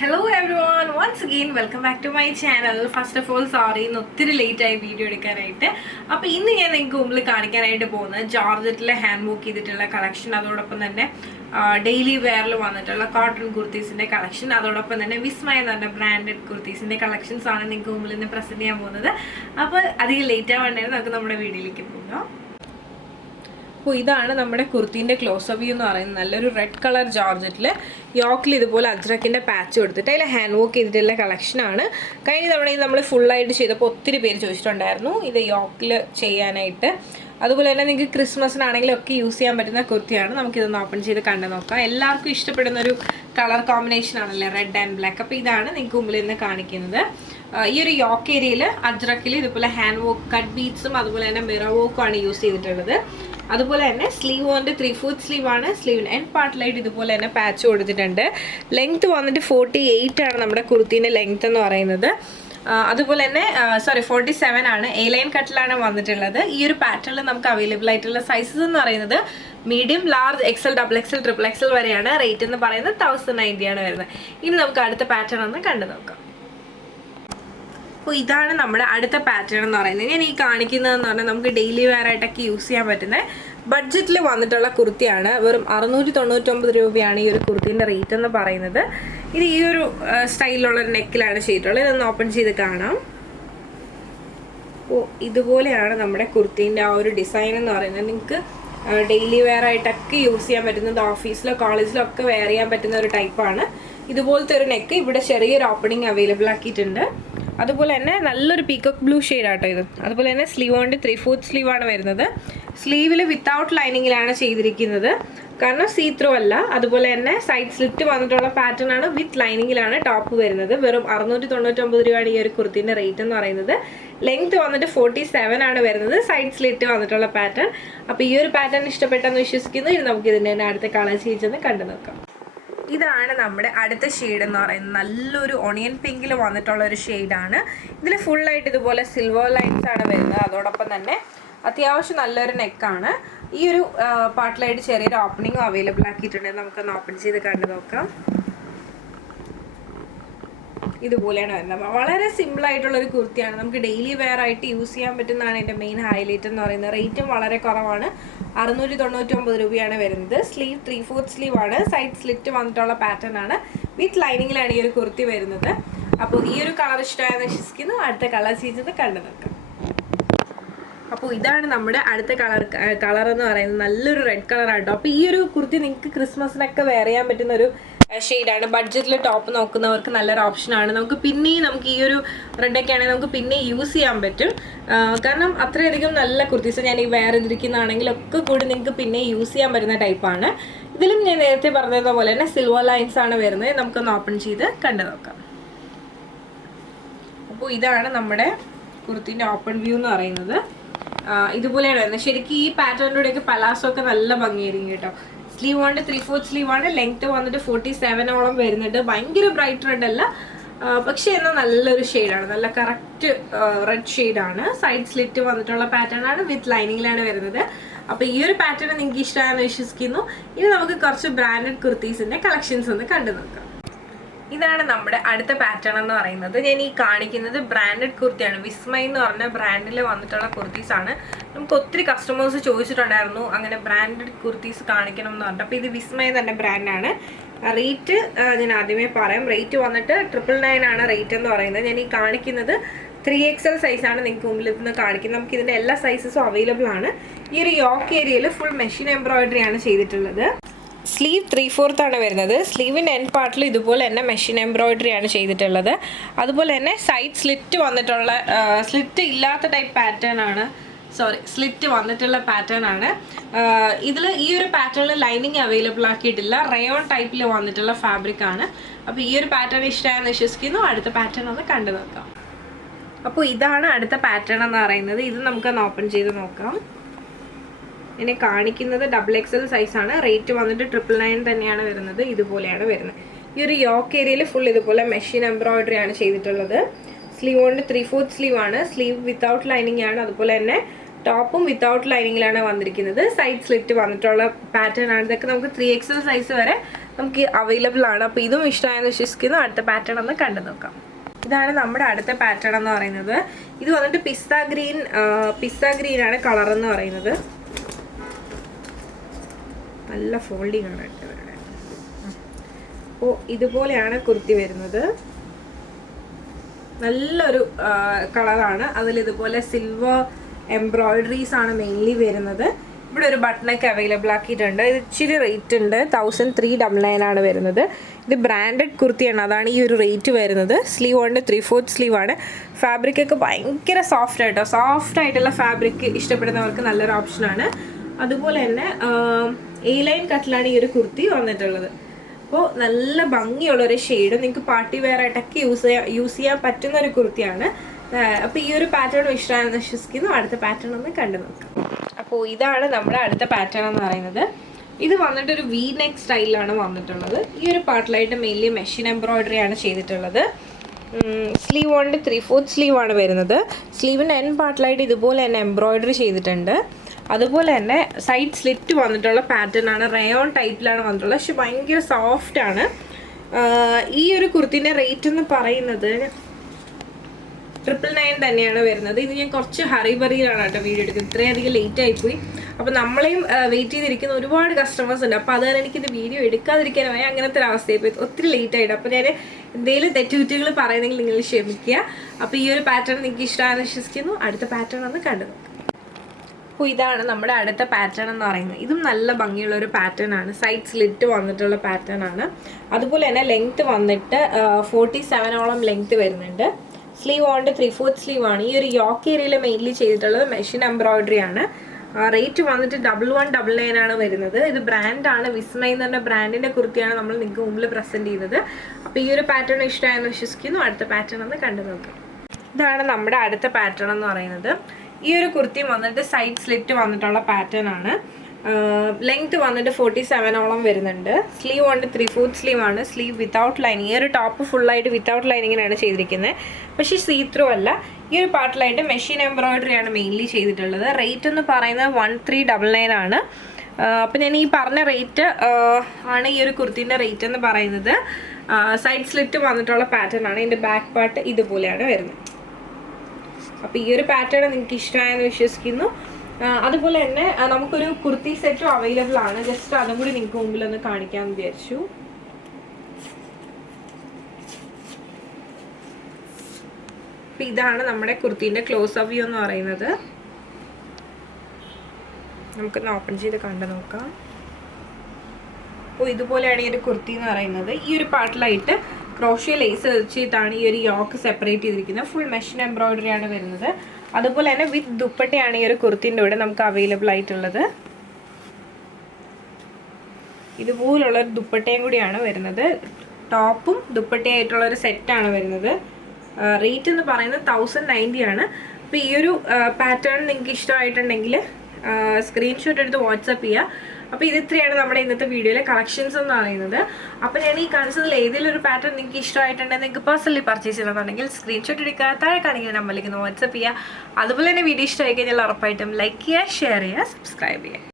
Hello everyone, once again welcome back to my channel. First of all, sorry ഒത്തിരി late ആയി video എടുക്കാനായിട്ട്. അപ്പോൾ ഇന്ന് ഞാൻ നിങ്ങൾക്ക് മുമ്പിൽ കാണിക്കാനായിട്ട് പോകുന്നത് ജോർജറ്റിലെ ഹാൻഡ് വർക്ക് ചെയ്തിട്ടുള്ള കളക്ഷൻ, അതോടൊപ്പം തന്നെ ഡെയിലി വെയറിൽ വന്നിട്ടുള്ള കോട്ടൺ കുർത്തീസിന്റെ കളക്ഷൻ, അതോടൊപ്പം തന്നെ വിസ്മയ എന്ന് പറഞ്ഞ ബ്രാൻഡഡ് കുർത്തീസിന്റെ കളക്ഷൻസ് ആണ് നിങ്ങൾക്ക് മുമ്പിൽ ഇന്ന് പ്രസന്റ് ചെയ്യാൻ പോകുന്നത്. അപ്പോൾ അധികം ലേറ്റ് ആവാണ്ടായിരുന്നു, നമുക്ക് നമ്മുടെ വീഡിയോയിലേക്ക് പോകാം. അപ്പോൾ ഇതാണ് നമ്മുടെ കുർത്തീൻ്റെ ക്ലോസപ്പ് വ്യൂ എന്ന് പറയുന്നത്. നല്ലൊരു റെഡ് കളർ ജോർജറ്റിൽ യോക്കിൽ ഇതുപോലെ അജ്രക്കിൻ്റെ പാച്ച് കൊടുത്തിട്ട് അതിൽ ഹാൻഡ് വർക്ക് ചെയ്തിട്ടുള്ള കളക്ഷനാണ്. കഴിഞ്ഞ തവണ ഇത് നമ്മൾ ഫുള്ളായിട്ട് ചെയ്തപ്പോൾ ഒത്തിരി പേര് ചോദിച്ചിട്ടുണ്ടായിരുന്നു ഇത് യോക്കിൽ ചെയ്യാനായിട്ട്. അതുപോലെ തന്നെ നിങ്ങൾക്ക് ക്രിസ്മസിനാണെങ്കിലും ഒക്കെ യൂസ് ചെയ്യാൻ പറ്റുന്ന കുർത്തിയാണ്. നമുക്കിതൊന്ന് ഓപ്പൺ ചെയ്ത് കണ്ടു നോക്കാം. എല്ലാവർക്കും ഇഷ്ടപ്പെടുന്നൊരു കളർ കോമ്പിനേഷൻ ആണല്ലേ, റെഡ് ആൻഡ് ബ്ലാക്ക്. അപ്പോൾ ഇതാണ് നിങ്ങൾക്ക് മുമ്പിൽ നിന്ന് കാണിക്കുന്നത്. ഈ ഒരു യോക്ക് ഏരിയയിൽ അജ്രക്കിൽ ഇതുപോലെ ഹാൻഡ് വർക്ക് കട്ട് ബീഡ്സും അതുപോലെ തന്നെ മിറർ വർക്കും ആണ് യൂസ് ചെയ്തിട്ടുള്ളത്. അതുപോലെ തന്നെ സ്ലീവ് വന്നിട്ട് 3/4 സ്ലീവ് ആണ്. സ്ലീവിന് എൻഡ് പാർട്ടിലായിട്ട് ഇതുപോലെ തന്നെ പാച്ച് കൊടുത്തിട്ടുണ്ട്. ലെങ്ത് വന്നിട്ട് 48 ആണ് നമ്മുടെ കുർത്തീൻ്റെ ലെങ്ത് എന്ന് പറയുന്നത്. അതുപോലെ തന്നെ 47 ആണ്. എ ലൈൻ കട്ടിലാണ് വന്നിട്ടുള്ളത്. ഈ ഒരു പാറ്റേണിൽ നമുക്ക് അവൈലബിൾ ആയിട്ടുള്ള സൈസസ് എന്ന് പറയുന്നത് medium, large, XL, double XL, triple XL വരെയാണ്. റേറ്റ് എന്ന് പറയുന്നത് 1090 ആണ് വരുന്നത്. ഇനി നമുക്ക് അടുത്ത പാറ്റേൺ ഒന്ന് കണ്ടു നോക്കാം. അപ്പോൾ ഇതാണ് നമ്മുടെ അടുത്ത പാറ്റേൺ എന്ന് പറയുന്നത്. ഞാൻ ഈ കാണിക്കുന്നതെന്ന് പറഞ്ഞാൽ നമുക്ക് ഡെയിലി വെയർ ആയിട്ടൊക്കെ യൂസ് ചെയ്യാൻ പറ്റുന്ന ബഡ്ജറ്റിൽ വന്നിട്ടുള്ള കുർത്തിയാണ്. വെറും 699 രൂപയാണ് ഈ ഒരു കുർത്തീൻ്റെ റേറ്റ് എന്ന് പറയുന്നത്. ഇത് ഈ ഒരു സ്റ്റൈലിലുള്ളൊരു നെക്കിലാണ് ചെയ്തിട്ടുള്ളത്. ഇതൊന്ന് ഓപ്പൺ ചെയ്ത് കാണാം. അപ്പോൾ ഇതുപോലെയാണ് നമ്മുടെ കുർത്തീൻ്റെ ആ ഒരു ഡിസൈൻ എന്ന് പറയുന്നത്. നിങ്ങൾക്ക് ഡെയിലി വെയർ ആയിട്ടൊക്കെ യൂസ് ചെയ്യാൻ പറ്റുന്നത്, ഓഫീസിലോ കോളേജിലോ ഒക്കെ വെയർ ചെയ്യാൻ പറ്റുന്ന ഒരു ടൈപ്പാണ്. ഇതുപോലത്തെ ഒരു നെക്ക് ഇവിടെ ചെറിയൊരു ഓപ്പണിംഗ് അവൈലബിൾ ആക്കിയിട്ടുണ്ട്. അതുപോലെ തന്നെ നല്ലൊരു പീക്കോക്ക് ബ്ലൂ ഷെയ്ഡാട്ടോ ഇത്. അതുപോലെ തന്നെ സ്ലീവ് കൊണ്ട് 3/4 സ്ലീവാണ് വരുന്നത്. സ്ലീവിൽ വിത്തൗട്ട് ലൈനിങ്ങിലാണ് ചെയ്തിരിക്കുന്നത്, കാരണം സീ ത്രൂ അല്ല. അതുപോലെ തന്നെ സൈഡ് സ്ലിറ്റ് വന്നിട്ടുള്ള പാറ്റേൺ ആണ്, വിത്ത് ലൈനിങ്ങിലാണ് ടോപ്പ് വരുന്നത്. വെറും 699 രൂപയാണ് ഈ ഒരു കുർത്തീൻ്റെ റേറ്റ് എന്ന് പറയുന്നത്. ലെങ്ത് വന്നിട്ട് 47 ആണ് വരുന്നത്. സൈഡ് സ്ലിറ്റ് വന്നിട്ടുള്ള പാറ്റേൺ. അപ്പോൾ ഈ ഒരു പാറ്റേൺ ഇഷ്ടപ്പെട്ടെന്ന് വിശ്വസിക്കുന്നു. ഇനി നമുക്ക് ഇതിൻ്റെ തന്നെ അടുത്ത കളർ ചേഞ്ചൊന്ന് കണ്ടു നോക്കാം. ഇതാണ് നമ്മുടെ അടുത്ത ഷെയ്ഡ് എന്ന് പറയുന്നത്. നല്ലൊരു ഒണിയൻ പിങ്കിൽ വന്നിട്ടുള്ള ഒരു ഷെയ്ഡാണ്. ഇതിൽ ഫുള്ളായിട്ട് ഇതുപോലെ സിൽവർ ലൈൻസ് ആണ് വരുന്നത്. അതോടൊപ്പം തന്നെ അത്യാവശ്യം നല്ലൊരു നെക്കാണ്. ഈ ഒരു പാർട്ടിലായിട്ട് ചെറിയൊരു ഓപ്പണിങ്ങും അവൈലബിൾ ആക്കിയിട്ടുണ്ട്. നമുക്കൊന്ന് ഓപ്പൺ ചെയ്ത് കണ്ടു നോക്കാം. ഇതുപോലെയാണ് വരുന്നത്. വളരെ സിമ്പിളായിട്ടുള്ളൊരു കുർത്തിയാണ്. നമുക്ക് ഡെയിലി വെയർ ആയിട്ട് യൂസ് ചെയ്യാൻ പറ്റുന്നതാണ് എൻ്റെ മെയിൻ ഹൈലൈറ്റ് എന്ന് പറയുന്നത്. റേറ്റും വളരെ കുറവാണ്. 699 രൂപയാണ് വരുന്നത്. സ്ലീവ് 3/4 സ്ലീവ് ആണ്. സൈഡ് സ്ലിറ്റ് വന്നിട്ടുള്ള പാറ്റേൺ ആണ്. വിത്ത് ലൈനിങ്ങിലാണ് ഈ ഒരു കുർത്തി വരുന്നത്. അപ്പോൾ ഈ ഒരു കളർ ഇഷ്ടമായെന്ന് വിശ്വസിക്കുന്നു. അടുത്ത കളർ ചേഞ്ച് കണ്ടു നോക്കാം. അപ്പോൾ ഇതാണ് നമ്മുടെ അടുത്ത കളർ എന്ന് പറയുന്നത്. നല്ലൊരു റെഡ് കളറാട്ടോ. അപ്പോൾ ഈ ഒരു കുർത്തി നിങ്ങൾക്ക് ക്രിസ്മസിനൊക്കെ വെയർ ചെയ്യാൻ പറ്റുന്ന ഒരു ഷെയ്ഡാണ്. ബഡ്ജറ്റിൽ ടോപ്പ് നോക്കുന്നവർക്ക് നല്ലൊരു ഓപ്ഷനാണ്. നമുക്ക് ഈ ഒരു റെഡൊക്കെ ആണെങ്കിൽ നമുക്ക് പിന്നെ യൂസ് ചെയ്യാൻ പറ്റും. കാരണം അത്രയധികം നല്ല കുർത്തീസ് ഞാൻ ഈ വെയർ ചെയ്തിരിക്കുന്നതാണെങ്കിലൊക്കെ കൂടി നിങ്ങൾക്ക് പിന്നെ യൂസ് ചെയ്യാൻ പറ്റുന്ന ടൈപ്പാണ്. ഇതിലും ഞാൻ നേരത്തെ പറഞ്ഞതുപോലെ തന്നെ സിൽവർ ലൈൻസ് ആണ് വരുന്നത്. നമുക്കൊന്ന് ഓപ്പൺ ചെയ്ത് കണ്ടു നോക്കാം. അപ്പോൾ ഇതാണ് നമ്മുടെ കുർത്തീൻ്റെ ഓപ്പൺ വ്യൂ എന്ന് പറയുന്നത്. ഇതുപോലെയാണ് വരുന്നത്. ശരിക്കും ഈ പാറ്റേണിലൂടെയൊക്കെ പലാസോ ഒക്കെ നല്ല ഭംഗിയായിരിക്കും കേട്ടോ. സ്ലീവ് കൊണ്ട് 3/4 സ്ലീവ് ആണ്. ലെങ്ത് വന്നിട്ട് 47 വരുന്നുണ്ട്. ഭയങ്കര ബ്രൈറ്റ് റെഡ് അല്ല, പക്ഷേ എന്നാൽ നല്ലൊരു ഷെയ്ഡാണ്. നല്ല കറക്റ്റ് റെഡ് ഷെയ്ഡാണ്. സൈഡ് സ്ലിറ്റ് വന്നിട്ടുള്ള പാറ്റേൺ ആണ്. വിത്ത് ലൈനിങ്ങിലാണ് വരുന്നത്. അപ്പോൾ ഈ ഒരു പാറ്റേൺ നിങ്ങൾക്ക് ഇഷ്ടമാണെന്ന് വിശ്വസിക്കുന്നു. ഇനി നമുക്ക് കുറച്ച് ബ്രാൻഡഡ് കുർത്തീസിൻ്റെ കളക്ഷൻസ് ഒന്ന് കണ്ടു നോക്കാം. ഇതാണ് നമ്മുടെ അടുത്ത പാറ്റേൺ എന്ന് പറയുന്നത്. ഞാൻ ഈ കാണിക്കുന്നത് ബ്രാൻഡഡ് കുർത്തിയാണ്. വിസ്മയ എന്ന് പറഞ്ഞ ബ്രാൻഡിൽ വന്നിട്ടുള്ള കുർത്തീസാണ്. നമുക്ക് ഒത്തിരി കസ്റ്റമേഴ്സ് ചോദിച്ചിട്ടുണ്ടായിരുന്നു അങ്ങനെ ബ്രാൻഡഡ് കുർത്തീസ് കാണിക്കണം എന്ന് പറഞ്ഞിട്ട്. അപ്പോൾ ഇത് വിസ്മയ തന്നെ ബ്രാൻഡാണ്. റേറ്റ് ഞാൻ ആദ്യമേ പറയാം. റേറ്റ് വന്നിട്ട് 999 ആണ് റേറ്റ് എന്ന് പറയുന്നത്. ഞാൻ ഈ കാണിക്കുന്നത് 3XL സൈസാണ് നിങ്ങൾക്ക് മുമ്പിൽ നിന്ന് കാണിക്കുന്നത്. നമുക്ക് ഇതിൻ്റെ എല്ലാ സൈസസും അവൈലബിൾ ആണ്. ഈ ഒരു യോക്ക് ഏരിയയിൽ ഫുൾ മെഷീൻ എംബ്രോയിഡറി ആണ് ചെയ്തിട്ടുള്ളത്. സ്ലീവ് 3/4 ആണ് വരുന്നത്. സ്ലീവിൻ്റെ എൻഡ് പാർട്ടിൽ ഇതുപോലെ തന്നെ മെഷീൻ എംബ്രോയിഡറി ആണ് ചെയ്തിട്ടുള്ളത്. അതുപോലെ തന്നെ സൈഡ് സ്ലിറ്റ് വന്നിട്ടുള്ള സ്ലിറ്റ് ഇല്ലാത്ത ടൈപ്പ് പാറ്റേൺ ആണ്. സ്ലിറ്റ് വന്നിട്ടുള്ള പാറ്റേൺ ആണ്. ഇതിൽ ഈ ഒരു പാറ്റേണിൽ ലൈനിങ് അവൈലബിൾ ആക്കിയിട്ടില്ല. റയോൺ ടൈപ്പിൽ വന്നിട്ടുള്ള ഫാബ്രിക് ആണ്. അപ്പോൾ ഈ ഒരു പാറ്റേൺ ഇഷ്ടമായെന്ന് വിശ്വസിക്കുന്നു. അടുത്ത പാറ്റേൺ ഒന്ന് കണ്ടു നോക്കാം. അപ്പോൾ ഇതാണ് അടുത്ത പാറ്റേൺ എന്ന് പറയുന്നത്. ഇത് നമുക്കൊന്ന് ഓപ്പൺ ചെയ്ത് നോക്കാം. ഇതിനെ കാണിക്കുന്നത് XXL സൈസാണ്. റേറ്റ് വന്നിട്ട് 999 തന്നെയാണ് വരുന്നത്. ഇതുപോലെയാണ് വരുന്നത്. ഈ ഒരു യോക്ക് ഏരിയയിൽ ഫുൾ ഇതുപോലെ മെഷീൻ എംബ്രോയിഡറി ആണ് ചെയ്തിട്ടുള്ളത്. സ്ലീവ് കൊണ്ട് 3/4 സ്ലീവ് ആണ്. സ്ലീവ് വിത്തൗട്ട് ലൈനിങ് ആണ്. അതുപോലെ തന്നെ ടോപ്പും വിത്തൗട്ട് ലൈനിങ്ങിലാണ് വന്നിരിക്കുന്നത്. സൈഡ് സ്ലിറ്റ് വന്നിട്ടുള്ള പാറ്റേൺ ആണ്. ഇതൊക്കെ നമുക്ക് 3XL സൈസ് വരെ നമുക്ക് അവൈലബിൾ ആണ്. അപ്പോൾ ഇതും ഇഷ്ടമായെന്ന് വിശ്വസിക്കുന്നു. അടുത്ത പാറ്റേൺ ഒന്ന് കണ്ടു നോക്കാം. ഇതാണ് നമ്മുടെ അടുത്ത പാറ്റേൺ എന്ന് പറയുന്നത്. ഇത് വന്നിട്ട് പിസ്ത ഗ്രീൻ ആണ് കളർ എന്ന് പറയുന്നത്. നല്ല ഫോൾഡിങ് ആണ് ഇവരുടെ. അപ്പോൾ ഇതുപോലെയാണ് കുർത്തി വരുന്നത്. നല്ലൊരു കളറാണ്. അതിലിതുപോലെ സിൽവർ എംബ്രോയിഡറീസ് ആണ് മെയിൻലി വരുന്നത്. ഇവിടെ ഒരു ബട്ടണൊക്കെ അവൈലബിൾ ആക്കിയിട്ടുണ്ട്. ഇത് ഇച്ചിരി റേറ്റ് ഉണ്ട്. 1399 ആണ് വരുന്നത്. ഇത് ബ്രാൻഡഡ് കുർത്തിയാണ്, അതാണ് ഈ ഒരു റേറ്റ് വരുന്നത്. സ്ലീവ് ഉണ്ട്, 3/4 സ്ലീവ് ആണ്. ഫാബ്രിക്കൊക്കെ ഭയങ്കര സോഫ്റ്റ് ആയിട്ടോ. സോഫ്റ്റ് ആയിട്ടുള്ള ഫാബ്രിക് ഇഷ്ടപ്പെടുന്നവർക്ക് നല്ലൊരു ഓപ്ഷനാണ്. അതുപോലെ തന്നെ A-ലൈൻ കട്ടിലാണ് ഈ ഒരു കുർത്തി വന്നിട്ടുള്ളത്. അപ്പോൾ നല്ല ഭംഗിയുള്ളൊരു ഷെയ്ഡ്, നിങ്ങൾക്ക് പാർട്ടി വെയർ ആയിട്ടൊക്കെ യൂസ് ചെയ്യാൻ പറ്റുന്ന ഒരു കുർത്തിയാണ്. അപ്പോൾ ഈ ഒരു പാറ്റേൺ ഇഷ്ടമാണെന്ന് വിശ്വസിക്കുന്നു. അടുത്ത പാറ്റേൺ ഒന്ന് കണ്ടു നോക്കാം. അപ്പോൾ ഇതാണ് നമ്മുടെ അടുത്ത പാറ്റേൺ എന്ന് പറയുന്നത്. ഇത് വന്നിട്ട് ഒരു വി നെക്ക് സ്റ്റൈലിലാണ് വന്നിട്ടുള്ളത്. ഈ ഒരു പാർട്ടിലായിട്ട് മെയിൻലി മെഷീൻ എംബ്രോയിഡറി ആണ് ചെയ്തിട്ടുള്ളത്. സ്ലീവ് കൊണ്ട് 3/4 സ്ലീവ് ആണ് വരുന്നത്. സ്ലീവിൻ്റെ എൻ പാർട്ടിലായിട്ട് ഇതുപോലെ തന്നെ എംബ്രോയിഡറി ചെയ്തിട്ടുണ്ട്. അതുപോലെ തന്നെ സൈഡ് സ്ലിറ്റ് വന്നിട്ടുള്ള പാറ്റേൺ ആണ്. റയോൺ ടൈപ്പിലാണ് വന്നിട്ടുള്ളത്. പക്ഷെ ഭയങ്കര സോഫ്റ്റ് ആണ്. ഈ ഒരു കുർത്തിൻ്റെ റേറ്റ് എന്ന് പറയുന്നത് 999 തന്നെയാണ് വരുന്നത്. ഇത് ഞാൻ കുറച്ച് ഹറിബറിയിലാണ് കേട്ടോ വീഡിയോ എടുക്കുന്നത്. ഇത്രയധികം ലേറ്റ് ആയിപ്പോയി. അപ്പോൾ നമ്മളെയും വെയിറ്റ് ചെയ്തിരിക്കുന്ന ഒരുപാട് കസ്റ്റമേഴ്സ് ഉണ്ട്. അപ്പോൾ അതുകാരണം എനിക്കിത് വീഡിയോ എടുക്കാതിരിക്കാനായി അങ്ങനത്തെ ഒരു അവസ്ഥയായി പോയി. ഒത്തിരി ലേറ്റ് ആയിട്ട്. അപ്പോൾ ഞാൻ എന്തെങ്കിലും തെറ്റുകുറ്റങ്ങൾ പറയുന്നെങ്കിൽ നിങ്ങൾ ക്ഷമിക്കുക. അപ്പോൾ ഈ ഒരു പാറ്റേൺ നിങ്ങൾക്ക് ഇഷ്ടമാണെന്ന് വിശ്വസിക്കുന്നു. അടുത്ത പാറ്റേൺ ഒന്ന് കണ്ടു നോക്കാം. അപ്പോൾ ഇതാണ് നമ്മുടെ അടുത്ത പാറ്റേൺ എന്ന് പറയുന്നത്. ഇതും നല്ല ഭംഗിയുള്ള ഒരു പാറ്റേൺ ആണ്. സൈഡ് സ്ലിറ്റ് വന്നിട്ടുള്ള പാറ്റേൺ ആണ്. അതുപോലെ തന്നെ ലെങ്ത്ത് വന്നിട്ട് 47ഓളം ലെങ്ത്ത് വരുന്നുണ്ട്. സ്ലീവ് കൊണ്ട് 3/4 സ്ലീവ് ആണ്. ഈ ഒരു യോക്ക് ഏരിയയിൽ മെയിൻലി ചെയ്തിട്ടുള്ളത് മെഷീൻ എംബ്രോയിഡറി ആണ്. റേറ്റ് വന്നിട്ട് 1199 ആണ് വരുന്നത്. ഇത് ബ്രാൻഡാണ്. വിസ്മയ എന്ന് പറഞ്ഞ ബ്രാൻഡിൻ്റെ കുർത്തിയാണ് നമ്മൾ നിങ്ങൾക്ക് മുമ്പിൽ പ്രസൻറ്റ് ചെയ്യുന്നത്. അപ്പോൾ ഈ ഒരു പാറ്റേൺ ഇഷ്ടമായെന്ന് വിശ്വസിക്കുന്നു. അടുത്ത പാറ്റേൺ ഒന്ന് കണ്ടു നോക്കാം. ഇതാണ് നമ്മുടെ അടുത്ത പാറ്റേൺ എന്ന് പറയുന്നത്. ഈ ഒരു കുർത്തി വന്നിട്ട് സൈഡ് സ്ലിറ്റ് വന്നിട്ടുള്ള പാറ്റേൺ ആണ്. ലെങ്ത് വന്നിട്ട് 47ഓളം വരുന്നുണ്ട്. സ്ലീവ് കൊണ്ട് 3/4 സ്ലീവ് ആണ്. Sleeve without lining. ഈ ഒരു ടോപ്പ് ഫുള്ളായിട്ട് വിത്തൗട്ട് ലൈനിങ്ങിനാണ് ചെയ്തിരിക്കുന്നത്. പക്ഷേ സീ ത്രൂ അല്ല. ഈ ഒരു പാർട്ടിലായിട്ട് മെഷീൻ എംബ്രോയിഡറി ആണ് മെയിൻലി ചെയ്തിട്ടുള്ളത്. റേറ്റ് എന്ന് പറയുന്നത് 1399 ആണ്. അപ്പം ഞാൻ ഈ പറഞ്ഞ റേറ്റ് ആണ് ഈ ഒരു കുർത്തിൻ്റെ റേറ്റ് എന്ന് പറയുന്നത്. സൈഡ് സ്ലിറ്റ് വന്നിട്ടുള്ള പാറ്റേൺ ആണ്. ഇതിൻ്റെ ബാക്ക് പാർട്ട് ഇതുപോലെയാണ് വരുന്നത്. അപ്പോൾ ഈ ഒരു പാറ്റേൺ നിങ്ങൾക്ക് ഇഷ്ടമായെന്ന് വിശ്വസിക്കുന്നു. അതുപോലെ തന്നെ നമുക്കൊരു കുർത്തി സെറ്റും അവൈലബിൾ ആണ്. ജസ്റ്റ് അതും കൂടി നിങ്ങൾക്ക് മുമ്പിൽ ഒന്ന് കാണിക്കാമെന്ന് വിചാരിച്ചു. അപ്പം ഇതാണ് നമ്മുടെ കുർത്തീൻ്റെ ക്ലോസ് അപ്പ് വ്യൂ എന്ന് പറയുന്നത്. നമുക്കൊന്ന് ഓപ്പൺ ചെയ്ത് കണ്ടു നോക്കാം. അപ്പോൾ ഇതുപോലെയാണ് ഈ ഒരു കുർത്തി എന്ന് പറയുന്നത്. ഈ ഒരു പാർട്ടിലായിട്ട് ക്രോഷ്യ ലേസ് വെച്ചിട്ടാണ് ഈ ഒരു യോക്ക് സെപ്പറേറ്റ് ചെയ്തിരിക്കുന്നത്. ഫുൾ മെഷീൻ എംബ്രോയിഡറി ആണ് വരുന്നത്. അതുപോലെ തന്നെ വിത്ത് ദുപ്പട്ടയാണ് ഈ ഒരു കുർത്തിൻ്റെ കൂടെ നമുക്ക് അവൈലബിൾ ആയിട്ടുള്ളത്. ഇതുപോലുള്ളൊരു ദുപ്പട്ടയും കൂടിയാണ് വരുന്നത്. ടോപ്പും ദുപ്പട്ടയായിട്ടുള്ളൊരു സെറ്റാണ് വരുന്നത്. റേറ്റ് എന്ന് പറയുന്നത് 1090 ആണ്. അപ്പോൾ ഈ ഒരു പാറ്റേൺ നിങ്ങൾക്ക് ഇഷ്ടമായിട്ടുണ്ടെങ്കിൽ സ്ക്രീൻഷോട്ട് എടുത്ത് വാട്സപ്പ് ചെയ്യുക. അപ്പോൾ ഇത് ഇത്രയാണ് നമ്മുടെ ഇന്നത്തെ വീഡിയോയിലെ കളക്ഷൻസ് എന്ന് പറയുന്നത്. അപ്പോൾ ഞാൻ ഈ കാണിച്ചതിൽ ഏതെങ്കിലും ഒരു പാറ്റേൺ നിങ്ങൾക്ക് ഇഷ്ടമായിട്ടുണ്ടെങ്കിൽ നിങ്ങൾക്ക് പേഴ്സണലി പർച്ചേസ് ചെയ്യണമെന്നുണ്ടെങ്കിൽ സ്ക്രീൻഷോട്ട് എടുക്കുക, താഴെ കാണിക്കുന്ന നമ്പറിലേക്ക് വാട്സപ്പ് ചെയ്യുക. അതുപോലെ തന്നെ വീഡിയോ ഇഷ്ടമായി കഴിഞ്ഞാൽ ഉറപ്പായിട്ടും ലൈക്ക് ചെയ്യുക, ഷെയർ ചെയ്യുക, സബ്സ്ക്രൈബ് ചെയ്യുക.